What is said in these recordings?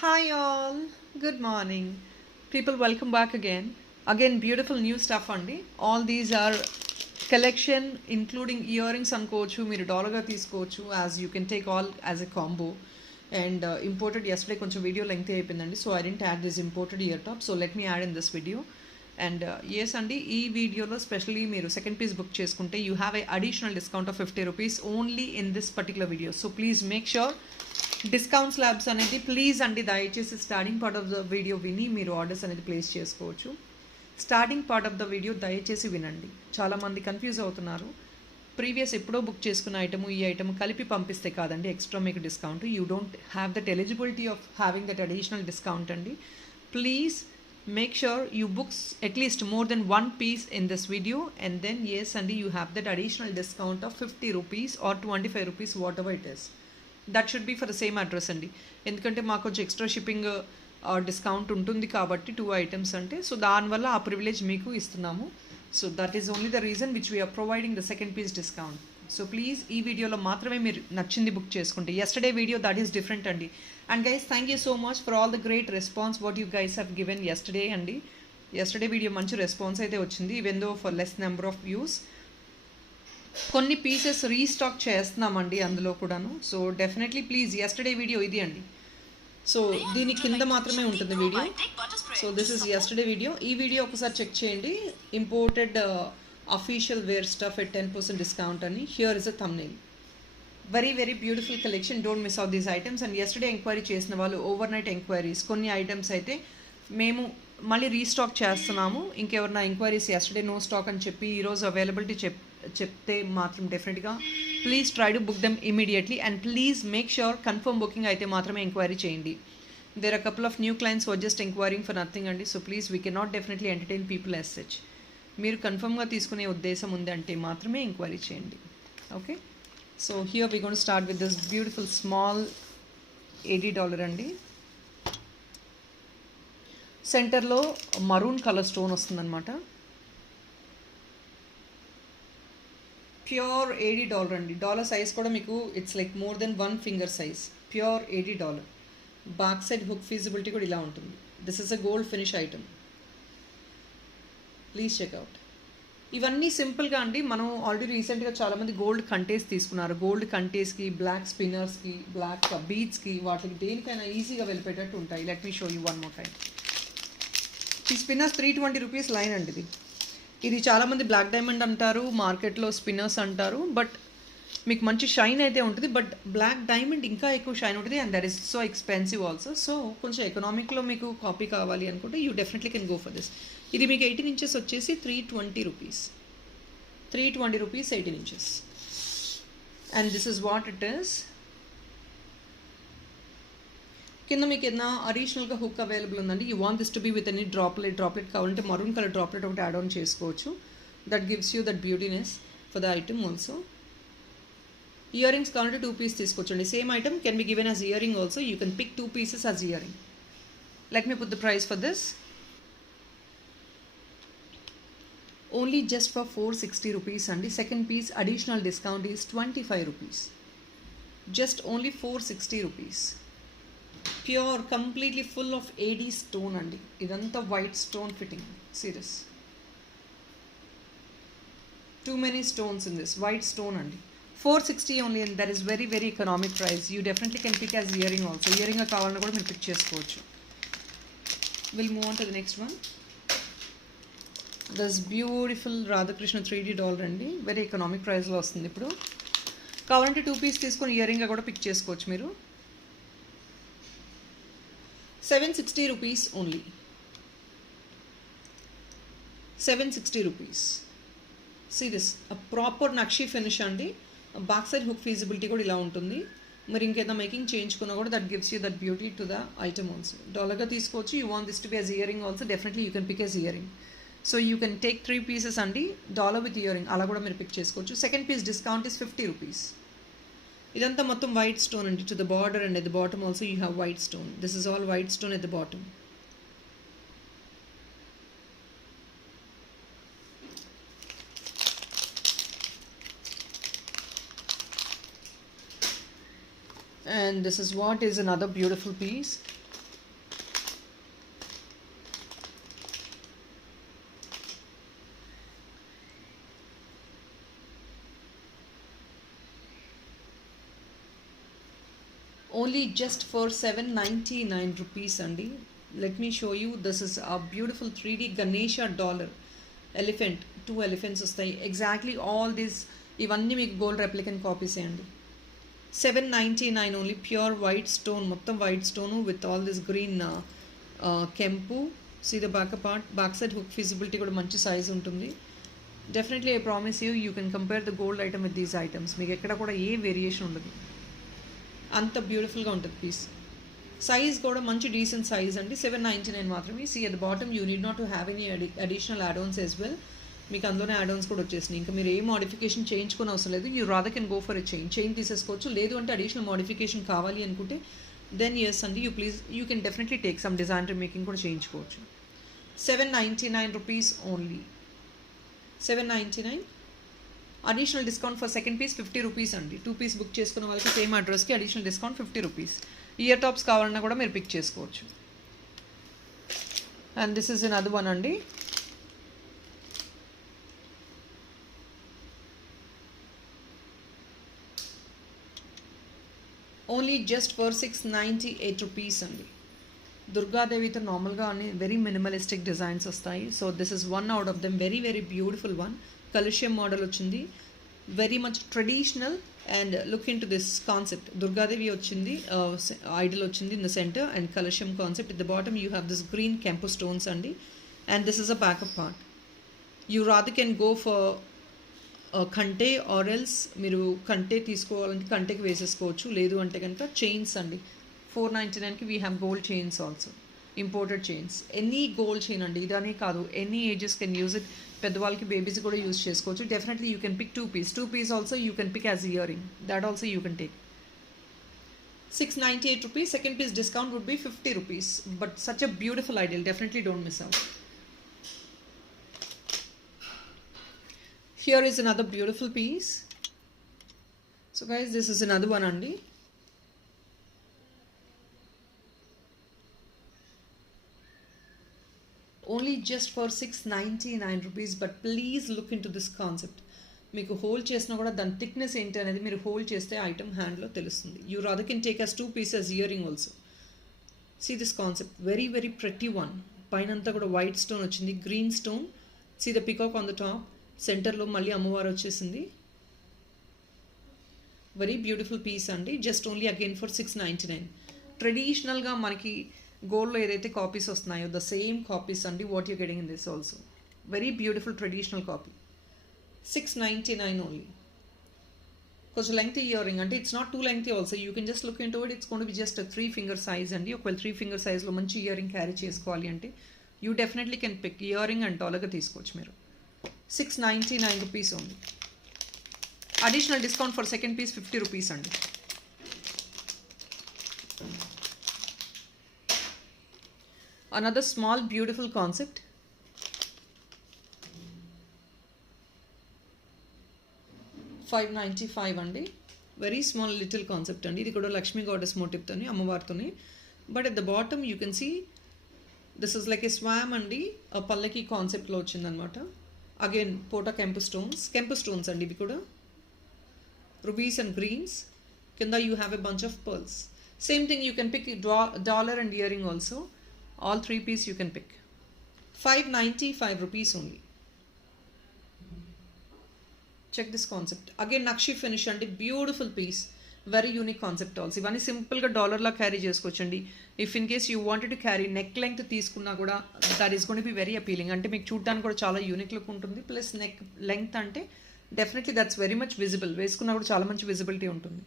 Hi all, good morning. People, welcome back again. Again, beautiful new stuff andi. All these are collection including earrings అనుకోవచ్చు, మీరు డాలర్గా తీసుకోవచ్చు, as you can take all as a combo. And imported yesterday కొంచెం video length అయిపోయిందండి, so I didn't add this imported ear top, so let me add in this video. And yes అండి, ఈ వీడియోలో specially మీరు second piece book చేసుకుంటే you have a additional discount of 50 rupees only in this particular video. So please make sure discount slabs అనేది please అండి దయచేసి starting part of the video విని మీరు ఆర్డర్స్ అనేది ప్లేస్ చేసుకోవచ్చు. Starting part of the video దయచేసి వినండి, చాలామంది కన్ఫ్యూజ్ అవుతున్నారు. ప్రీవియస్ ఎప్పుడో బుక్ చేసుకున్న ఐటమ్ ఈ ఐటమ్ కలిపి పంపిస్తే కాదండి ఎక్స్ట్రా మీకు discount. You don't have that eligibility of having that additional discount అండి. Please make sure you book at least more than one piece in this video, and then yes and you have that additional discount of 50 rupees or 25 rupees, whatever it is. That should be for the same address అండి, ఎందుకంటే మాకు కొంచెం extra shipping discount ఉంటుంది కాబట్టి 2 ఐటమ్స్ అంటే, సో దానివల్ల ఆ privilege మీకు ఇస్తున్నాము. So that is only the reason which we're providing the second piece discount. So please ఈ వీడియోలో మాత్రమే మీరు నచ్చింది బుక్ చేసుకుంటే. Yesterday video that is different అండి. And guys, thank you so much for all the great response what you guys have given yesterday అండి. Yesterday video మంచి response అయితే వచ్చింది, even though for less number of views. కొన్ని pieces restock చేస్తున్నామండి అందులో కూడాను. So definitely please yesterday video ఇది అండి. సో దీని కింద మాత్రమే ఉంటుంది video. So this is yesterday video. ఈ వీడియో ఒకసారి చెక్ చేయండి. Imported official wear stuff at 10% discount అని. Here is a thumbnail. Very very beautiful collection, don't miss out these items. And yesterday enquiry చేసిన వాళ్ళు ఓవర్ నైట్ ఎంక్వైరీస్, కొన్ని items అయితే మేము మళ్ళీ రీస్టాక్ చేస్తున్నాము. ఇంకెవరన్నా ఎంక్వైరీస్ ఎస్టర్డే నో స్టాక్ అని చెప్పి ఈరోజు అవైలబిలిటీ చెప్తే మాత్రం డెఫినెట్గా please try to book them immediately. And please make sure confirm booking అయితే మాత్రమే ఎంక్వైరీ చేయండి. There are couple of new clients were just enquiring for nothing అండి. So please we cannot definitely entertain people as such. మీరు కన్ఫర్మ్గా తీసుకునే ఉద్దేశం ఉంది అంటే మాత్రమే ఎంక్వైరీ చేయండి. Okay, so here we gonna start with this beautiful small $80 అండి. సెంటర్లో మరూన్ కలర్ స్టోన్ వస్తుందన్నమాట. ప్యూర్ $80 అండి. డాలర్ సైజ్ కూడా మీకు it's like more than 1 finger size. Pure $80. Back side hook feasibility కూడా ఇలా ఉంటుంది. This is a gold finish item. Please check out. ఇవన్నీ సింపుల్గా అండి. మనం ఆల్రెడీ రీసెంట్గా చాలామంది గోల్డ్ కంటేస్ తీసుకున్నారు. గోల్డ్ కంటేస్కి, బ్లాక్ స్పిన్నర్స్కి, బ్లాక్ బీడ్స్కి, వాటికి దేనికైనా ఈజీగా వెళ్ళిపోయేటట్టు ఉంటాయి. Let me show you one more time. ఈ స్పిన్నర్స్ 320 రూపీస్ లైన్ అండి. ఇది చాలామంది బ్లాక్ డైమండ్ అంటారు, మార్కెట్లో స్పిన్నర్స్ అంటారు. బట్ మీకు మంచి షైన్ అయితే ఉంటుంది. బట్ బ్లాక్ డైమండ్ ఇంకా ఎక్కువ షైన్ ఉంటుంది, and that is so expensive also. So కొంచెం ఎకనామిక్లో మీకు కాపీ కావాలి అనుకుంటే you definitely can go for this. ఇది మీకు 18 ఇంచెస్ వచ్చేసి 320 rupees. 320 rupees 18 inches. And this is what it is. కింద మీకు ఏదైనా అడిషనల్గా హుక్ అవైలబుల్ ఉందండి. You want this to be with any droplet కావాలంటే మరూన్ కలర్ డ్రాప్లెట్ ఒకటి యాడ్ ఆన్ చేసుకోవచ్చు. That gives you that beautyness for the item also. Earrings కావాలంటే 2 piece తీసుకోవచ్చండి. Same item can be given as earring also. You can pick 2 pieces as earring. Let me put the price for this. Only just for 460 rupees అండి. Second piece additional discount is 25 rupees. Just only 460 rupees. Pure completely full of AD stone అండి. ఇదంతా white stone fitting. Serious, too many stones in this. White stone అండి. 460 only, and that is very very economic price. You definitely can pick as earring also. Earring కావాలన్నా కూడా మీరు pick చేసుకోవచ్చు. Will move on to the next one. This beautiful Radhakrishna $3 అండి. Very economic ప్రైస్లో వస్తుంది. ఇప్పుడు కావాలంటే 2 పీస్ తీసుకొని ఇయర్ రింగ్గా కూడా పిక్ చేసుకోవచ్చు మీరు. 760 rupees only. 760 rupees. Serious proper నక్షి ఫినిష్ అండి. బ్యాక్ సైడ్ హుక్ ఫీజిబిలిటీ కూడా ఇలా ఉంటుంది. మరి ఇంకేదైనా మేకింగ్ చేయించుకున్నా కూడా that gives you that beauty to the item also. డాలర్గా తీసుకోవచ్చు. You want this to be as earring also. Definitely you can pick as earring. So you can take 3 pieces అండి. Dollar with earring అలా కూడా మీరు pick చేసుకోవచ్చు. Second piece discount is 50 rupees. ఇదంతా మొత్తం white stone అండి. To the border and at the bottom also you have white stone. This is all white stone at the bottom. And this is what is another beautiful piece. Only just for 799 rupees అండి. Let me show you. This is a beautiful 3D Ganesha dollar elephant. 2 elephants వస్తాయి. Exactly all this ఇవన్నీ మీకు gold replicant కాపీసే అండి. 799 only. Pure white stone, మొత్తం white stone with all this green కెంపు. See the back side hook feasibility కూడా మంచి size ఉంటుంది. Definitely I promise you can compare the gold item with these items. మీకు ఎక్కడ కూడా ఏ వేరియేషన్ ఉండదు, అంత బ్యూటిఫుల్గా ఉంటుంది పీస్. సైజ్ కూడా మంచి డీసెంట్ సైజ్ అండి. 799 మాత్రమే. See at the bottom you need not to have any additional add-ons as well. మీకు అందులోనే యాడ్-ఆన్స్ కూడా వచ్చేసినాయి. ఇంకా మీరు ఏ మోడిఫికేషన్ చేయించుకుని అవసరం లేదు. You rather can go for a chain తీసేసుకోవచ్చు. లేదు అంటే అడిషనల్ మోడిఫికేషన్ కావాలి అనుకుంటే దెన్ ఎస్ అండి, you can definitely take some design making కూడా చేయించుకోవచ్చు. 799 rupees only. 799. Additional discount for second piece 50 rupees అండి. 2 పీస్ బుక్ చేసుకున్న వాళ్ళకి సేమ్ అడ్రస్కి additional discount 50 rupees. Ear tops కావాలన్నా కూడా మీరు పిక్ చేసుకోవచ్చు. And this is another one అండి. ఓన్లీ జస్ట్ ఫర్ 698 రూపీస్ అండి. దుర్గాదేవితో నార్మల్గా అన్ని వెరీ మినిమలిస్టిక్ డిజైన్స్ వస్తాయి. So this is one out of them. Very very beautiful one. కలుష్యం మోడల్ వచ్చింది. Very much traditional and look in to this concept. Durgadevi వచ్చింది, idol వచ్చింది ఇన్ ద సెంటర్ అండ్ కలుష్యం concept. It the bottom you have this green కెంపు stones అండి. And this is a backup part. You rather can go for కంటే or else మీరు కంటే తీసుకోవాలంటే కంటెకి వేసేసుకోవచ్చు. లేదు అంటే కనుక చైన్స్ అండి. 499కి we have gold chains also, imported chains. Any gold chain అండి, ఇదనే కాదు, any ages can use it. పెద్దవాళ్ళకి బేబీస్ కూడా యూజ్ చేసుకోవచ్చు. Definitely you can pick 2 piece also you can pick as earring. That also you can take. 698 rupees. Second piece discount would be 50 rupees. But such a beautiful ideal. Definitely don't miss out. Here is another beautiful piece. So guys, this is another one andi. Only just for 699 rupees. But please look into this concept. మీకు హోల్డ్ చేసినా కూడా దాని థిక్నెస్ ఏంటి అనేది మీరు హోల్డ్ చేస్తే item హ్యాండ్లో తెలుస్తుంది. You rather can take us 2 pieces earring also. See this concept. Very very pretty one. పైనంతా కూడా వైట్ స్టోన్ వచ్చింది, green stone. See the peacock on the top. సెంటర్లో మళ్ళీ అమ్మవారు వచ్చేసింది. వెరీ బ్యూటిఫుల్ పీస్ అండి. Just only again for 699. ట్రెడిషనల్గా మనకి గోల్డ్లో ఏదైతే కాపీస్ వస్తున్నాయో ద సేమ్ కాపీస్ అండి. What you getting in this also. Very beautiful traditional copy. 699 only. కొంచెం లెంగ్తీ ఇయర్ రింగ్ అంటే it's not too lengthy also. You can just look in to it. It's gonna be just 3 finger size అండి. ఒకవేళ 3 ఫింగర్ సైజ్లో మంచి ear ring carry చేసుకోవాలి అంటే you definitely can pick. Earring and డాలర్గా తీసుకోవచ్చు మీరు. 699 rupees only. Additional discount for second piece 50 rupees అండి. Another small beautiful concept. $595 అండి. వెరీ స్మాల్ లిటిల్ కాన్సెప్ట్ అండి. ఇది కూడా లక్ష్మీ గాడెస్ మోటివ్తోని, అమ్మవారితోని. But at the bottom you can see this is like a swan అండి. పల్లకి కాన్సెప్ట్లో వచ్చిందనమాట. అగైన్ పోటా కెంపు స్టోన్స్ అండి. ఇవి కూడా rubies and greens. కింద you have a bunch of pearls. Same thing, you can pick dollar and earring also. All 3 piece you can pick. 595 rupees only. Check this concept. Again Nakshi finish and beautiful piece. Very unique concept also. ఇవన్నీ సింపుల్గా డాలర్లా carry చేసుకోవచ్చండి. If in case you wanted to carry neck length తీసుకున్నా కూడా that is gonna be very appealing. అంటే మీకు చూడడానికి కూడా చాలా యూనిక్ లుక్ ఉంటుంది. ప్లస్ నెక్ లెంగ్త్ అంటే definitely that's very much visible. వేసుకున్నా కూడా చాలా మంచి విజిబిలిటీ ఉంటుంది.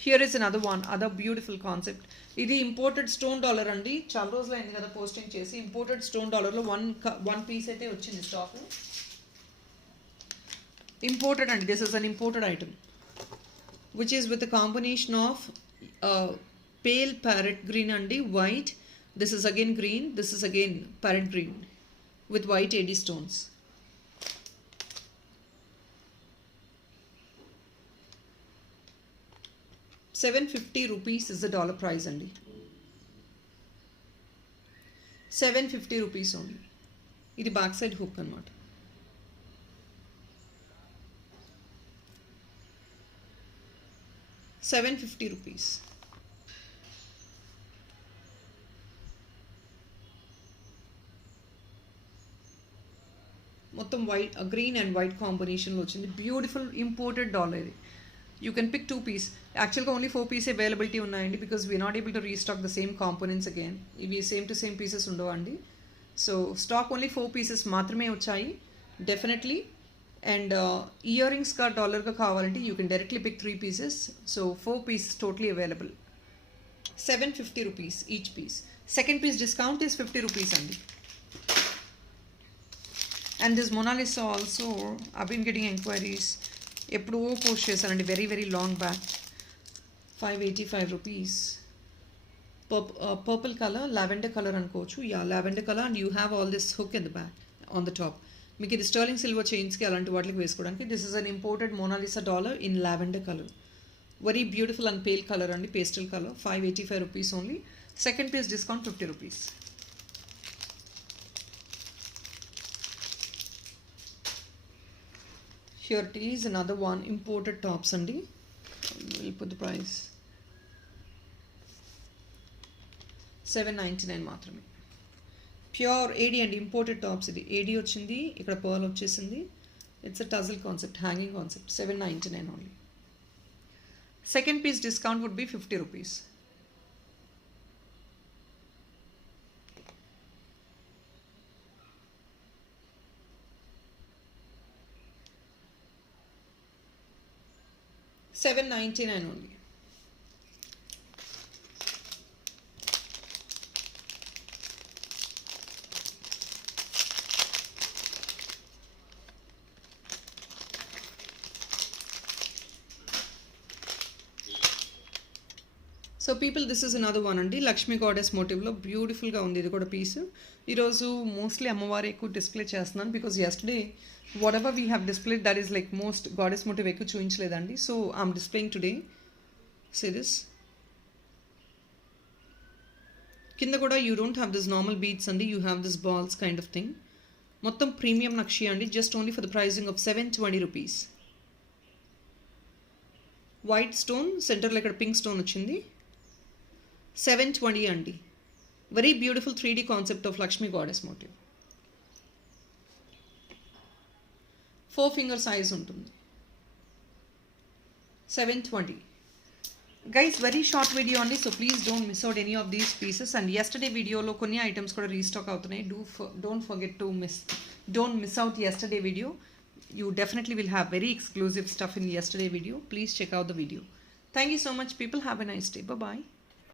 Here is another one, other beautiful concept. ఇది ఇంపోర్టెడ్ స్టోన్ డాలర్ అండి. చాలా రోజులు అయింది కదా పోస్టింగ్ చేసి. ఇంపోర్టెడ్ స్టోన్ డాలర్లో వన్ పీస్ అయితే వచ్చింది స్టాక్. ఇంపోర్టెడ్ అండి. This is an imported item which is with a combination of pale parrot green and white. This is again green, this is again parrot green with white AD stones. ₹750 is the dollar price andi. 750 rupees only. Idi back side hook anamata. ₹750. మొత్తం white green and white కాంబినేషన్లో వచ్చింది. Beautiful imported dollar ఇది. You can pick 2 piece. యాక్చువల్గా only 4 piece availability ఉన్నాయండి, because we're not able to restock the same components again. ఇవి same to same pieces ఉండవండి. So stock only 4 pieces మాత్రమే వచ్చాయి definitely. And ఇయర్ రింగ్స్గా డాలర్గా కావాలంటే you can directly pick 3 pieces. So 4 pieces totally available. 750 rupees each piece. Second piece discount is 50 rupees అండి. And this Mona Lisa also I been getting enquiries. ఎప్పుడో post చేశానండి, very very long back. 585 rupees. Purple colour, lavender colour అనుకోవచ్చు. Yeah, lavender colour. And you have all this hook in the back on the top. మీకు ఇది sterling silver చైన్స్కి అలాంటి వాటికి వేసుకోవడానికి. This is an imported Mona Lisa dollar in lavender colour. Very beautiful and pale colour అండి, pastel colour. 585 rupees only. Second piece discount 50 rupees. Here it is, another one, imported tops andi. We'll put the price. 799 మాత్రమే. ప్యూర్ ఏడీ అండి, imported tops. ఇది ఏడీ వచ్చింది, ఇక్కడ pearl వచ్చేసింది. It's a tassel concept, hanging concept. 799 only. Second piece discount would be 50 rupees. $799 only. So people, this is another one అండి. లక్ష్మీ గాడెస్ మోటివ్లో బ్యూటిఫుల్గా ఉంది ఇది కూడా పీస్. ఈరోజు మోస్ట్లీ అమ్మవారి ఎక్కువ డిస్ప్లే చేస్తున్నాను, because yesterday whatever we have displayed that is like most goddess motif ఎక్కువ చూపించలేదండి. So I'm displaying today. Say this కింద కూడా you don't have this normal beads అండి, you have this balls kind of thing. మొత్తం premium నక్షి అండి, just only for the pricing of 720 rupees. White stone, సెంటర్లో ఇక్కడ పింక్ స్టోన్ వచ్చింది. 720 అండి. Very beautiful 3D concept of Lakshmi goddess motive. 4 finger size ఉంటుంది. 720. Guys, very short video అండి, so please don't miss out any of these pieces. And yesterday వీడియోలో కొన్ని ఐటమ్స్ కూడా రీస్టాక్ అవుతున్నాయి. Don't miss out yesterday video. You definitely will have very exclusive stuff in yesterday video. Please check out the video. Thank you so much, people. Have a nice day. Bye bye.